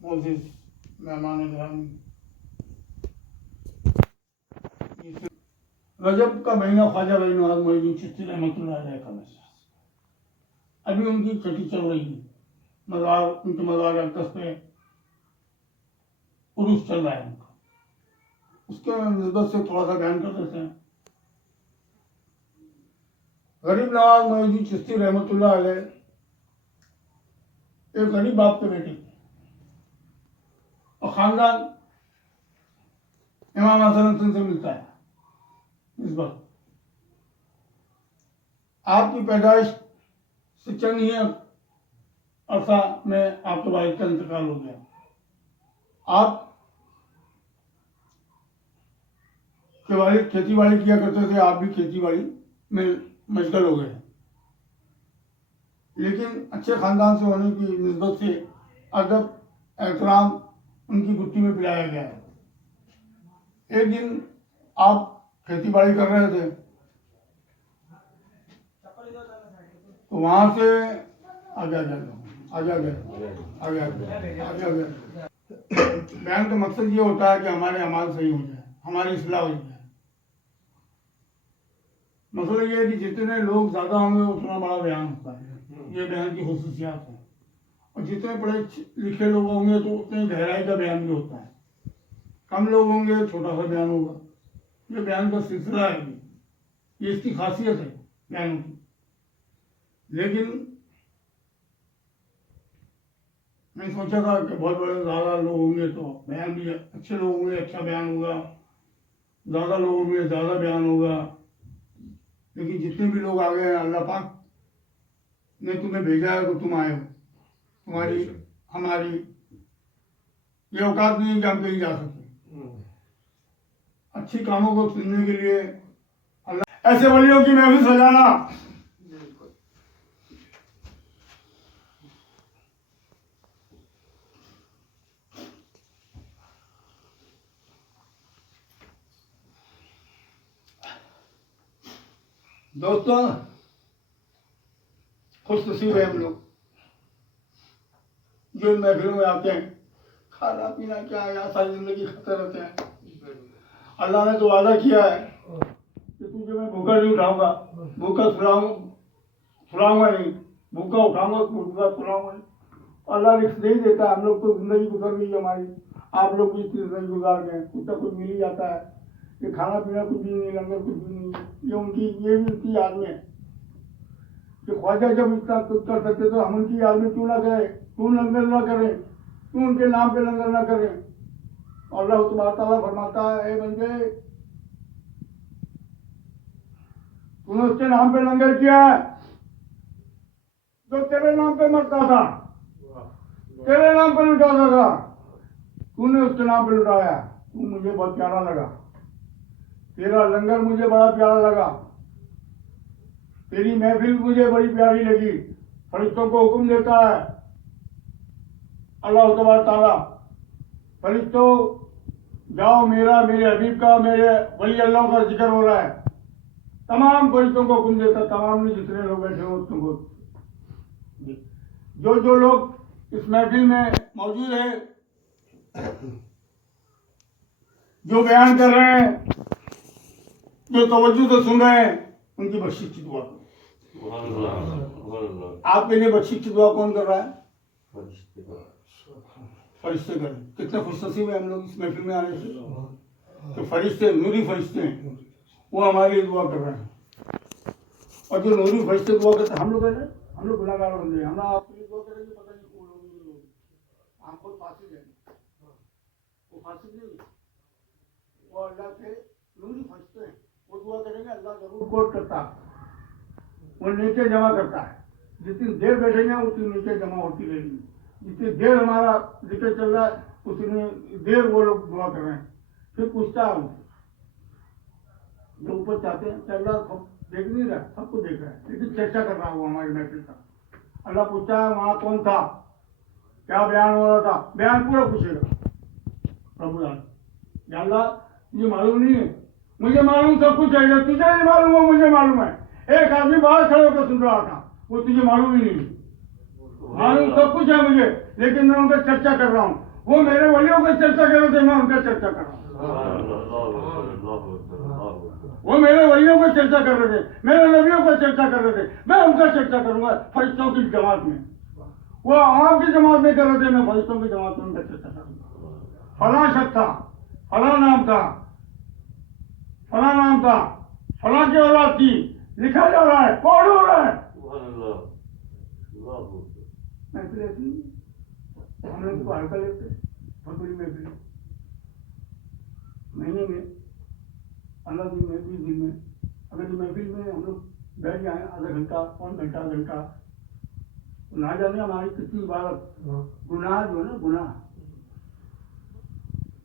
मोजिज मेहमान ग्रामी रजब का महीना ख्वाजा भाई नवाज मोहिउद्दीन चिश्ती रहमतुल्लाह अलैह का महीना। अभी उनकी छठी चल रही है। मज़ार उनके मज़ार अक़दस पे उर्स चल रहा है उनका। उसके निस्बत से थोड़ा सा बयान कर देते हैं। गरीब नवाज मोहिउद्दीन चिश्ती रहमतुल्लाह अलैह एक गरीब बाप के बेटे थे और ख़ानदान इमाम हसन से मिलता है निस्बत। आपकी पैदाइश से चंद ही अरसा में आपके वालिद का इंतकाल हो गया। आप के वालिद खेती बाड़ी किया करते थे, आप भी खेती बाड़ी में मशगल हो गए। लेकिन अच्छे ख़ानदान से होने की निस्बत से अदब एहतराम उनकी गुत्ती में पिलाया गया है। एक दिन आप खेती बाड़ी कर रहे थे तो वहां से आगे बयान का मकसद ये होता है कि हमारे अमाल सही हो जाए, हमारी इस्लाह हो जाए। मसला ये है कि जितने लोग ज़्यादा होंगे उतना बड़ा बयान होता है। ये बयान की खुसूसियात है। और जितने पढ़े लिखे लोग होंगे तो उतनी गहराई का बयान भी होता है। कम लोग होंगे छोटा सा बयान होगा। ये बयान का सिलसिला है, ये इसकी खासियत है बयानों की। लेकिन मैं सोचा था कि बहुत बड़े ज़्यादा लोग होंगे तो बयान भी अच्छे लोग होंगे, अच्छा बयान होगा। ज़्यादा लोग होंगे ज़्यादा बयान होगा। लेकिन जितने भी लोग आ गए हैं, अल्लाह पाक ने तुम्हें भेजा है तो तुम आए हो। तुम्हारी हमारी ये औकात नहीं है कि हम कहीं जा सकें। अच्छी कामों को सुनने के लिए अल्लाह ऐसे वलियों की महफिल सजाना दोस्तों खुश नसीब है हम लोग जो महफिलों में आते हैं। खाना पीना क्या है, यहाँ सारी जिंदगी खतरे रहते हैं। अल्लाह ने तो वादा किया है कि तुझे मैं भूखा नहीं उठाऊंगा, भूखा सुलाऊंगा नहीं, भूखा उठाऊंगा भूखा सुलाऊंगा नहीं। अल्लाह रिस्क नहीं देता। हम लोग तो जिंदगी गुजर गई हमारी, आप लोग भी इतनी जिंदगी गुजार गए। कुछ ना कुछ मिल ही जाता है। ये खाना पीना कुछ भी नहीं, लंगर कुछ भी नहीं। ये भी उनकी याद में कि ख्वाजा जब इतना कुछ कर सकते तो हम उनकी याद में क्यों ना करें, क्यों लंगर ना करें, क्यों उनके नाम पे लंगर ना करें। अल्लाह सुब्हानहू तआला फरमाता है, ए बंदे तूने उसके नाम पे लंगर किया है जो तेरे नाम पे मरता था, तेरे नाम पे लुटाता था। तूने उसके नाम पे लुटाया। तू मुझे बहुत प्यारा लगा, तेरा लंगर मुझे बड़ा प्यारा लगा, तेरी महफिल मुझे बड़ी प्यारी लगी। फरिश्तों को हुक्म देता है अल्लाह तबारक तआला, फरिश्तों जाओ, मेरा, मेरे हबीब का, मेरे वली अल्लाह का जिक्र हो रहा है। तमाम फरिश्तों को हुक्म देता, तमाम ने जितने लोग बैठे हो तुमको, जो लोग इस महफिल में मौजूद है, जो बयान कर रहे हैं, जो तवज्जो से सुन रहे हैं, उनकी बख्शिश की दुआ करो। आपके लिए बख्शिश की दुआ कौन कर रहा है? फरिश्ते करें। कितने खुशनसीब है हम लोग इस महफिल में आने से। तो फरिश्ते, नूरी फरिश्ते हैं, वो हमारे लिए दुआ कर रहे हैं। और जो नूरी फरिश्ते दुआ करते हैं, हम लोग है, हम लोग गुनाहगार बन गए। हम आपके लिए दुआ करेंगे, पता नहीं कौन लोग हम खुद फासिक हैं। वो फासिक नहीं, वो अल्लाह के नूरी फरिश्ते हैं। वो दुआ करेंगे, अल्लाह जरूर कोट करता है, वो नीचे जमा करता है। जितनी देर बैठेंगे उतनी नीचे जमा होती रहेगी। जितनी देर हमारा जिक्र चल रहा है उतनी देर वो लोग दुआ कर रहे हैं। फिर पूछता है उनसे, जो ऊपर चाहते हैं, चल रहा सब देख नहीं रहा, सबको देख रहा है, लेकिन चर्चा कर रहा है वो हमारे महफिल का। अल्लाह पूछता है वहां कौन था, क्या बयान हो रहा था, बयान पूरा पूछेगा प्रभु जान। अल्लाह तुझे मालूम नहीं है? मुझे मालूम सब कुछ है, तुझे नहीं मालूम है, मुझे मालूम है। एक आदमी बाहर खड़े होकर सुन रहा था, वो तुझे मालूम ही नहीं। मालूम सब कुछ है मुझे, लेकिन मैं उनका चर्चा कर रहा हूँ। वो मेरे वलियों की चर्चा कर रहे थे, मैं उनका चर्चा कर रहा हूँ। वो मेरे वलियों की चर्चा कर रहे थे, मेरे नबियों की चर्चा कर रहे थे, मैं उनका चर्चा करूंगा फरिश्तों की जमात में। वो आवाम की जमात में कर रहे थे, मैं फरिश्तों की जमात में उनका चर्चा करूंगा। फला शख्स था, फला नाम था, फला नाम था, फला की औलाद थी, लिखा जा रहा है, कौन हो रहा है। महफिल ऐसी हम लोग तो हल्का लेते, बहुत बड़ी महफिल, महीने में 15 दिन में 20 दिन में अगर जो महफिल में हम लोग बैठ जाए आधा घंटा, पौन घंटा, घंटा, ना जाने हमारी कितनी इबादत, गुनाह जो है ना, गुनाह,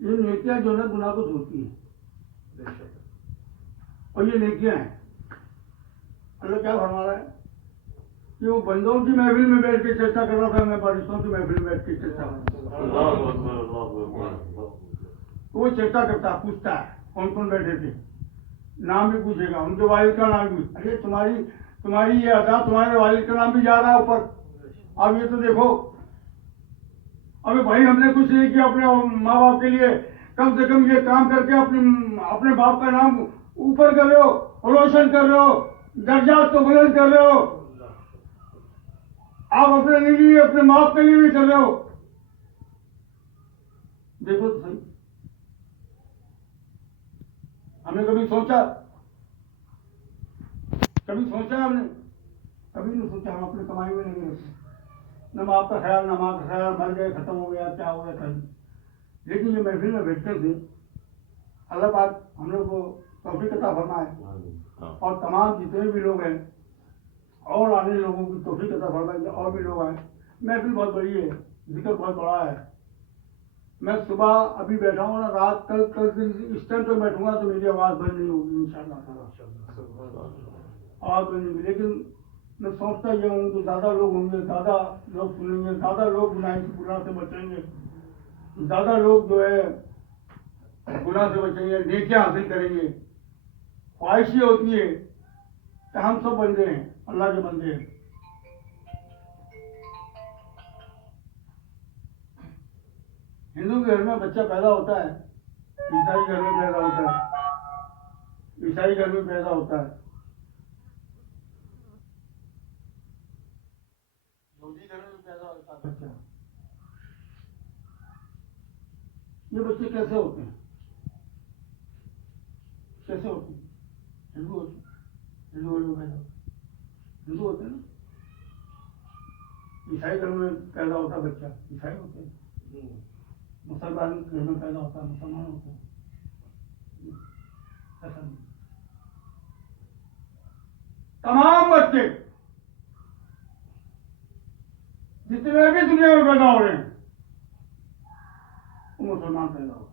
ये नेकियां जो है गुनाह को धोती है। और ये नेकियां हैं, अल्लाह क्या फरमा रहा है कि वो बंदों की महफिल में बैठ के चर्चा कर रहा था, मैं फरिश्तों की महफिल में बैठ के चर्चा कर रहा था। वो चर्चा करता, पूछता है कौन कौन बैठे थे, नाम भी पूछेगा, उनके वालिद का नाम भी। अरे तुम्हारी ये अदा, तुम्हारे वालिद का नाम भी जा रहा है ऊपर। अब ये तो देखो, अबे भाई हमने कुछ नहीं किया अपने माँ बाप के लिए, कम से कम ये काम करके अपने बाप का नाम ऊपर कर रहे हो, रोशन कर रहे हो, दर्जात को बुलंद कर रहे हो। आप अपने लिए, अपने बाप के लिए भी कर रहे हो। देखो तो सही, हमने कभी सोचा हमने कभी नहीं सोचा। हम अपने कमाई में नहीं रहते, न बाप का ख्याल, न माँ का ख्याल, मर गए, खत्म हो गया, क्या हो गया कहीं। लेकिन ये महफिल में बैठते थे, अल्लाह पाक हम लोग को तौफीक अता फरमाए, और तमाम जितने भी लोग हैं और आने लोगों की तौफीक अता फरमाए, और भी लोग आए। महफिल बहुत बड़ी है, जिक्र बहुत बड़ा है। मैं सुबह अभी बैठा हूँ ना, रात कल इस टाइम तक बैठूंगा तो मेरी आवाज़ बंद नहीं होगी इंशाअल्लाह, आवाज़ बंद नहीं होगी। लेकिन मैं सोचता ये हूँ कि ज़्यादा लोग होंगे, ज़्यादा लोग सुनेंगे, ज़्यादा लोग गुनाह से बचेंगे, ज़्यादा लोग जो है गुनाह से बचेंगे, नेकियां हासिल करेंगे। ख्वाहिश ये होती है कि हम सब बंदे हैं, अल्लाह के बंदे हैं। हिंदू के घर में बच्चा पैदा होता है, ईसाई घर में पैदा होता है, ईसाई घर में पैदा होता है, यहूदी घर में पैदा होता है बच्चा। ये बच्चे कैसे होते हैं, कैसे होते हैं? हिंदू होते हैं, हिंदू घर में पैदा होते हैं, हिंदू होते हैं ना। ईसाई घर में पैदा होता है बच्चा, ईसाई होते हैं। मुसलमान घर में पैदा होता है, मुसलमान होते हैं। ऐसा नहीं, तमाम बच्चे जितने भी दुनिया में पैदा हो रहे हैं वो मुसलमान पैदा हो।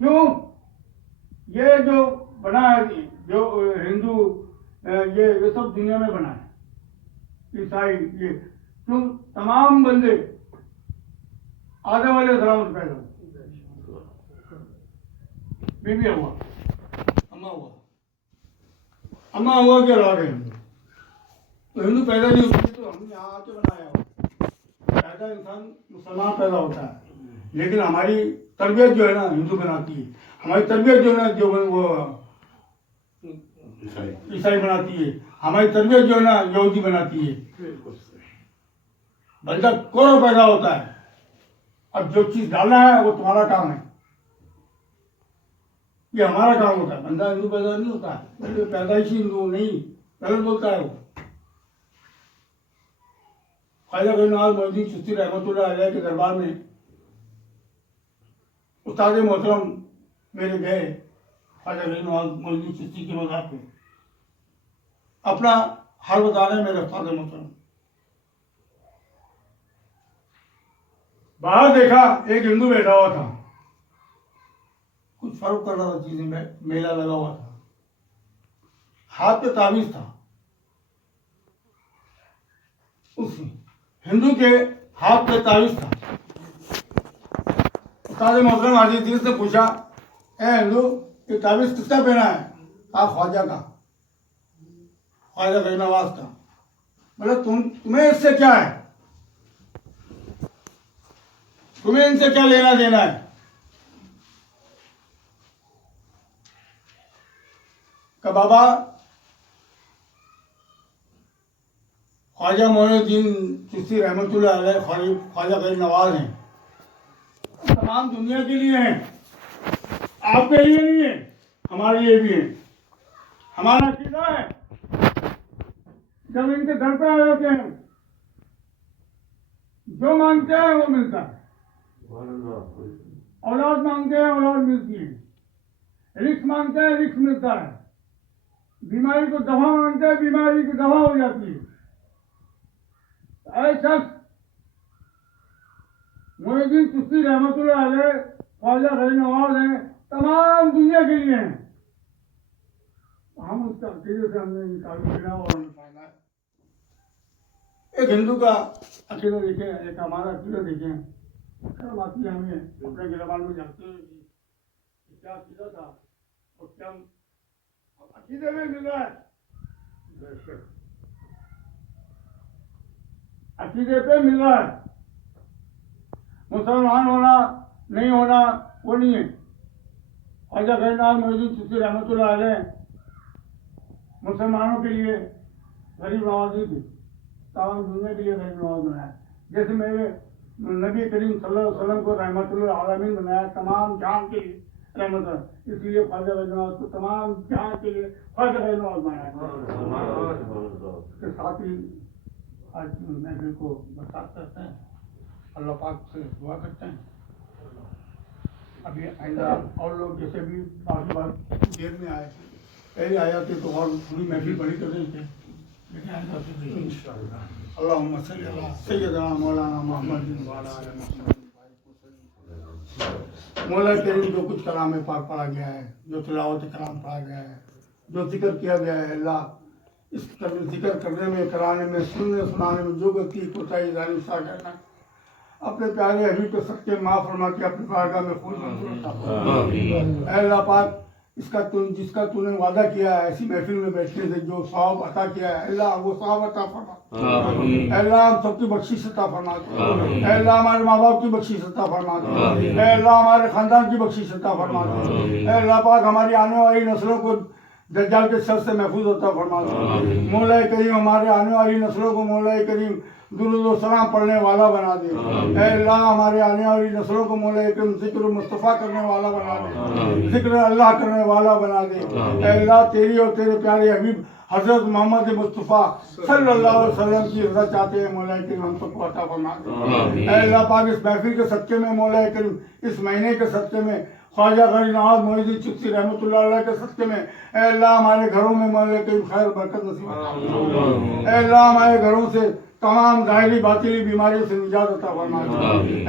क्यों? ये जो बना है, जो हिंदू, ये सब दुनिया में बना है, ईसाई, ये क्यों? तमाम बंदे आदम अलैहिस्सलाम से पैदा हुआ, बीबी हुआ, अम्मा हुआ के औलाद है हिंदू। तो हिंदू पैदा नहीं होती तो हमने यहाँ आके बनाया हो। पैदा इंसान मुसलमान पैदा होता है, लेकिन हमारी तरबियत जो है ना हिंदू बनाती है, हमारी तरबियत जो है ना जो वो ईसाई बनाती है, हमारी तरबियत जो है ना यहूदी बनाती है। बंदा कौन पैदा होता है, अब जो चीज डालना है वो तुम्हारा काम है, ये हमारा काम होता है। बंदा हिंदू पैदा नहीं होता है, बल्कि पैदाइशी हिंदू नहीं, गलत बोलता है वो। ख्वाजा गरीब मोहद्दीन चिश्ती रहमतुल्लाह अलैह के दरबार में उस्ताद मोहतरम मेरे गए, ख्वाजा गरीब मोहद्दीन चिश्ती की मज़ार पे अपना हाल बता रहे मेरे उस्ताद मोहतरम। बाहर देखा एक हिंदू बैठा हुआ था, कुछ फर्क कर रहा था चीजें में, मेला लगा हुआ था, हाथ पे ताबीज था। उस हिंदू के हाथ पे ताबीज था। उस्ताद मोहतरम हाजी से पूछा, ए हिंदू ये ताबीज किसका पहना है? आप ख्वाजा का, ख्वाजा गरीब नवाज का। बोले तुम्हें इससे क्या है, तुम्हें इनसे क्या लेना देना है? का बाबा ख्वाजा मोइनुद्दीन चिश्ती रहमतुल्लाह अलैह ख्वाजा गरीब नवाज हैं, तमाम दुनिया के लिए हैं, आपके लिए नहीं है, हमारे लिए भी है। हमारा अकीदा है जब इनके दर पे आए होते हैं जो मांगते हैं वो मिलता है। औलाद मांगते हैं औलाद मिलती है, रिस्क मांगते हैं रिस्क मिलता है, बीमारी को दवा मांगते हैं बीमारी की दवा हो जाती है। ऐसा मोइनुद्दीन चिश्ती रहमतुल्लाह अलैह ख्वाजा गरीब नवाज हैं, तमाम दुनिया के लिए हैं। हम उसका अकीदे से हमने निकाल लिया और निकाला है। एक हिंदू का अकीदा देखें, एक हमारा अकीदा देखें, शर्म आती है हमें अपने गिरबान में जानते हैं कि क्या अकीदा था और क्या अकीदे में मिल रहा है। अकीदे पे मिल रहा है, मुसलमान होना नहीं होना वो नहीं है। ख्वाजा गरीब नवाज मोइनुद्दीन चिश्ती रहमतुल्लाह अलैह मुसलमानों के लिए गरीब नवाजी थी, तमाम दुनिया के लिए गरीब नवाज बनाया। जैसे मेरे नबी करीम सल्लल्लाहु अलैहि वसल्लम को रहमतुल आलमीन बनाया, तमाम जहां के लिए रहमत, इसलिए ख्वाजा गरीब नवाज को तमाम जहां के लिए ख्वाजा गरीब नवाज बनाया। उसके साथ ही आज महफिल को बर्खास्त करते हैं, अल्लाह पाक से दुआ करते हैं। अभी आइंदा और लोग जैसे भी बाकी बात देर में आए, पहले आया थे तो और पूरी महफिल बड़ी कर रहे थे, लेकिन आइंदा से इंशाअल्लाह। अल्लाहुम्मा सल्ली अला सय्यदना मौलाना मुहम्मद व अला आलि मुहम्मद। मौला करीम जो कुछ कलाम पाक पढ़ा गया है, जो तिलावत कलाम पढ़ा गया है, जो जिक्र किया गया है, अल्लाह इस जिक्र करने में, कराने में, सुनने सुनाने में जो गलती कोताही जानी सा करना, अपने प्यारे हबीब के सच्चे माफ़ फरमा के अपनी बारगाह में खूब मंजूर। अल्लाह पाक जिसका तूने वादा किया है ऐसी महफिल में बैठने से जो सवाब अता किया है, अल्लाह वो सवाब अता फरमा। अल्लाह हम सबकी बख्शिश अता फरमा दे, अल्लाह हमारे माँ बाप की बख्शिश अता फरमा दे, अल्लाह हमारे खानदान की बख्शिश अता फरमा दे, अल्लाह पाक हमारी आने वाली नस्लों को दज्जाल के शर से महफूज अता फरमा दे। मौला करीम हमारे आने वाली नस्लों को मौला करीम दुरूद व सलाम पढ़ने वाला बना दे। ऐ अल्लाह हमारे आने वाली नस्लों को मौला करीम जिक्र मुस्तफ़ा करने वाला बना दे, जिक्र अल्लाह करने वाला बना दे। ऐ अल्लाह तेरी और तेरे प्यारे हबीब हजरत मोहम्मद मुस्तफ़ा सल्लल्लाहु अलैहि वसल्लम की रज़ा चाहते हैं, मौला करीम हम सबको अता फरमा दे। ऐ अल्लाह पाक इस महफिल के सदक़े में, मौला करीम इस महीने के सदक़े में, ख्वाजा गरीब नवाज मोइनुद्दीन चिश्ती रहमतुल्लाह अलैह के सदक़े में, ऐ अल्लाह हमारे घरों में मौला करीम खैर बरकत नसीब फरमा। ऐ अल्लाह हमारे घरों से तमाम ज़ाहिरी बातिली बीमारियों से निजात अता फरमा।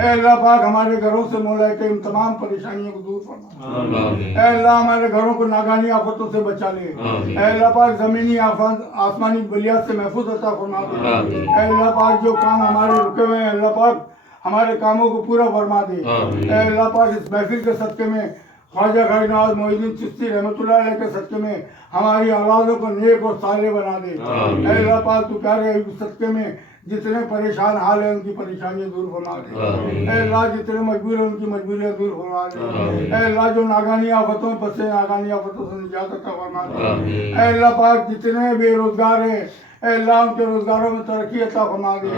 ऐ अल्लाह पाक हमारे घरों से मौला करीम तमाम परेशानियों को दूर फरमा। ऐ अल्लाह हमारे घरों को नागानी आफतों से बचा ले। ऐ अल्लाह पाक ज़मीनी आसमानी बलियात से महफूज अता फरमा। ऐ अल्लाह पाक जो काम हमारे रुके हुए हैं, अल्लाह पाक हमारे कामों को पूरा फरमा दे। ऐ अल्लाह पाक इस महफिल के सदके में ख्वाजा खाई नवाज मोइनुद्दीन चिश्ती रहमतुल्लाह अलैह के सदके में हमारी औलादों को नेक और साले बना दे। ऐ अल्लाह पाक तू प्यारे सदके में जितने परेशान हाल है उनकी परेशानियां दूर फरमा दे। ऐ अल्लाह जितने मजबूर है उनकी मजबूरियां दूर फरमा दे। ऐ अल्लाह जो नागानी आफतों में फंसे नागानी आफतों से निजात अता फरमा दे। ऐ अल्लाह पाक जितने बेरोजगार हैं अल्लाह उनके रोजगारों में तरक्की अता फरमा दे।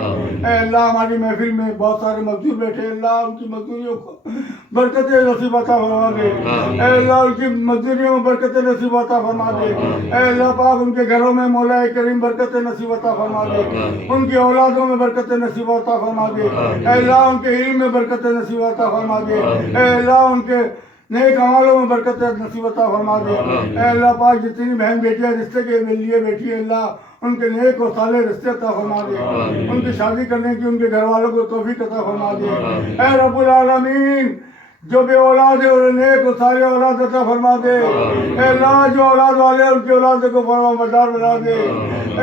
अल्लाह हमारी महफिल में बहुत सारे मजदूर बैठे अल्लाह उनकी मजदूरियों को बरकतें नसीब अता फरमा दे। अल्लाह उनकी मजदूरियों में बरकतें नसीब अता फरमा दे। अल्लाह पाक उनके घरों में मौला करीम बरकतें नसीब अता फरमा दे। उनकी औलादों में बरकतें नसीब अता फरमा दे। अल्लाह उनके इल्म में बरकतें नसीब अता फरमा दे। अल्लाह उनके नेक अमालों में बरकतें नसीब अता फरमा दे। अल्लाह पाक जितनी बहन बेटियां रिश्ते के लिए बैठी है अल्लाह उनके नेक और साले रिश्ते अता फरमा दे। उनकी शादी करने की उनके घर वालों को तौफीक अता फरमा दे। ऐ रब्बुल आलमीन जो बे औलाद है उन्हें नेक और साले औलाद अता फरमा दे। अल्लाह जो औलाद वाले हैं उनकी औलाद को फरमाबरदार बना दे।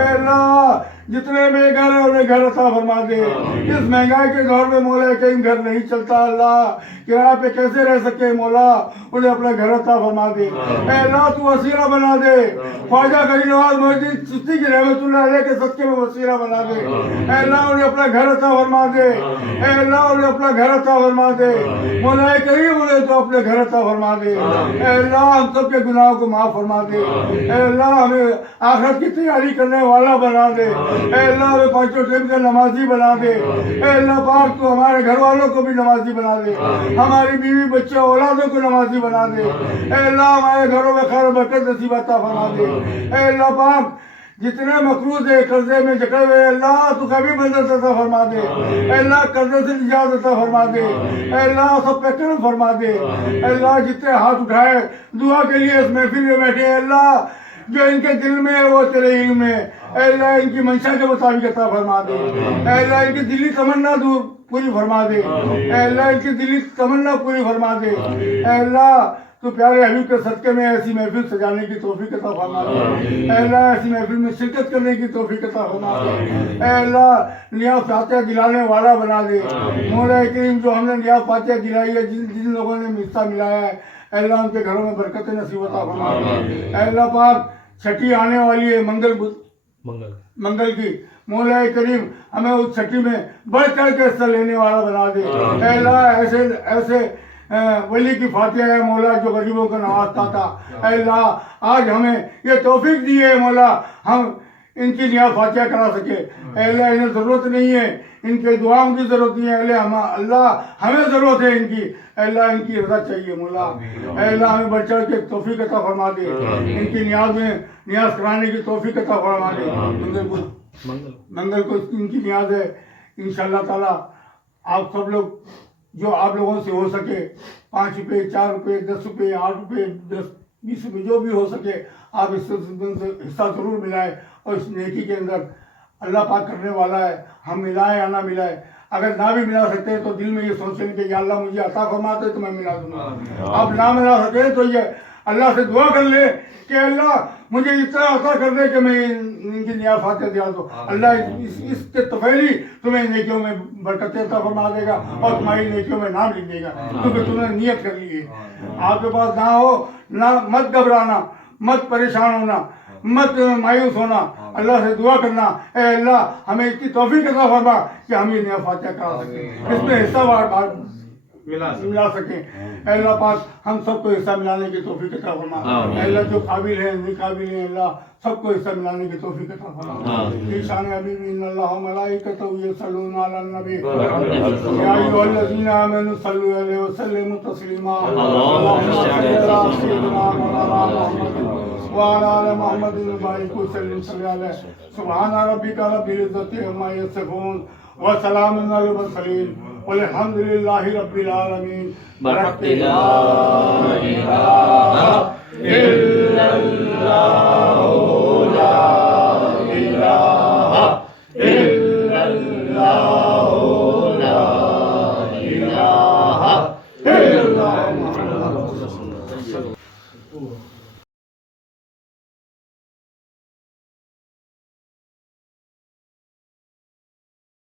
अल्लाह जितने बेघर है उन्हें घर अता फरमा दे। इस महंगाई के दौर में मौला कहीं घर नहीं चलता अल्लाह किराए पे कैसे रह सके मौला उन्हें अपना घर अता फरमा दे। अल्लाह तू वसीला बना दे। ख्वाजा खाई नवाज मोइनुद्दीन चिश्ती की रहमतुल्लाह अलैह के सदके में वसीला बना दे। अल्लाह उन्हें अपना घर अता फरमा दे। अल्लाह उन्हें अपना घर अता फरमा दे। मौला करीम उन्हें तो अपने घर अता फरमा दे। अल्लाह हम सबके गुनाहों को माफ फरमा दे। अल्लाह हमें आखिरत की तैयारी करने वाला बना दे। अल्लाह हमें पांचों टाइम का नमाजी बना दे। अल्लाह पाक तो हमारे घर वालों को भी नमाजी बना दे। हमारी बीवी बच्चे औलादों को नमाजी बना दे। अल्लाह हमारे घरों में खैर बरकत नसीब अता फरमा दे। अल्लाह पाक जितने मकरूज है कर्जे में जकड़े हुए अल्लाह तू कभी मदद अता फरमा दे। अल्लाह कर्जे से निजात अता फरमा दे। अल्लाह सब पे करम फरमा दे। अल्लाह जितने हाथ उठाए दुआ के लिए इस महफिल में बैठे अल्लाह जो इनके दिल में है वो तेरे इल्म में अल्लाह इनकी मंशा के मुताबिक अता फरमा दे। अल्लाह इनकी दिली तमन्ना दूर पूरी फरमा दे। अल्लाह इनकी दिली तमन्ना पूरी फरमा दे। अल्लाह तो प्यारे हबीब के सदके में ऐसी महफिल सजाने की तौफीक अता फरमा दे। अल्लाह ऐसी महफिल में शिरकत करने की तौफीक अता फरमा दे। अल्लाह नियाज़ फातिहा दिलाने वाला बना दे। मौला करीम जो हमने नियाज़ फातिहा दिलाई है जिन लोगों ने हिस्सा मिलाया है अल्लाह उनके घरों में बरकत नसीब अता फरमा दे। अल्लाह पाक छठी आने वाली है मंगल की मौला करीम हमें उस छठी में बढ़ चढ़ के हिस्सा लेने वाला बना दे। अल्लाह ऐसे ऐसे वली की फातिहा है मौला जो गरीबों को नवाजता था। अल्लाह आज हमें ये तौफीक दी है मौला हम इनकी नियाज़ फातिहा करा सके। अल्लाह इन्हें ज़रूरत नहीं है इनके दुआओं की ज़रूरत नहीं है अल्लाह हमें ज़रूरत है इनकी। अल्लाह इनकी रज़ा चाहिए मौला। अल्लाह हमें बढ़ चढ़ के तौफीक अता फरमा दे। इनकी नियाज़ कराने की तौफीक अता फरमा दे। मंगल को इनकी नियाज़ है इंशाअल्लाह ताला। आप सब लोग जो आप लोगों से हो सके 5 रुपये 4 रुपये 10 रुपये 8 रुपये 10 20 रुपये जो भी हो सके आप इससे हिस्सा ज़रूर मिलाएं। और इस नेकी के अंदर अल्लाह पाक करने वाला है हम मिलाएं या ना मिलाएं। अगर ना भी मिला सकते हैं तो दिल में ये सोचने के या अल्लाह मुझे अता फरमाते तो मैं मिला दूंगा। आप ना मिला सके तो ये अल्लाह से दुआ कर ले कि अल्लाह मुझे इतना अता कर दे कि मैं इनकी नियाज़ फातिहा दिला दूँ। अल्लाह इसके तफैली तुम्हें नेकियों में बरकत अता फरमा देगा और तुम्हारी नेकियों में नाम लिख देगा क्योंकि तुमने नियत कर ली है। आपके पास ना हो ना मत घबराना मत परेशान होना मत मायूस होना। अल्लाह से दुआ करना ए अल्लाह हमें इतनी तौफीक अता फरमा कि हम ये नियाज़ फातिहा करा सकें इसमें हिस्सा बार मिला सकें। अल्लाह पाक हम सबको हिस्सा मिलाने की तौफीक अता फरमा। अल्लाह जो काबिल है नहीं काबिल है अल्लाह सबको हिस्सा मिलाने की तौफीक अता फरमा। ईशान हबीबी इन्नल्लाह मलाइकतहु यसल्लूना अलन नबी या अय्युहल्लज़ीना आमनू सल्लु अलैहि व सल्लिमू तस्लीमा। अल्लाहुम्मा सल्लि अला सय्यिदिना मौलाना मुहम्मद व अला आलि मुहम्मद व बारिक व सल्लिम अलैहि। सुब्हान रब्बिका रब्बिल इज्जति अम्मा यसिफून व सलामुन अलल मुरसलीन वल्हम्दुलिल्लाहि रब्बिल आलमीन। बरकत ला इलाहा इल्लल्लाह ला इलाहा इल्लल्लाह ला इलाहा इल्लल्लाह मुहम्मदुर रसूलुल्लाह।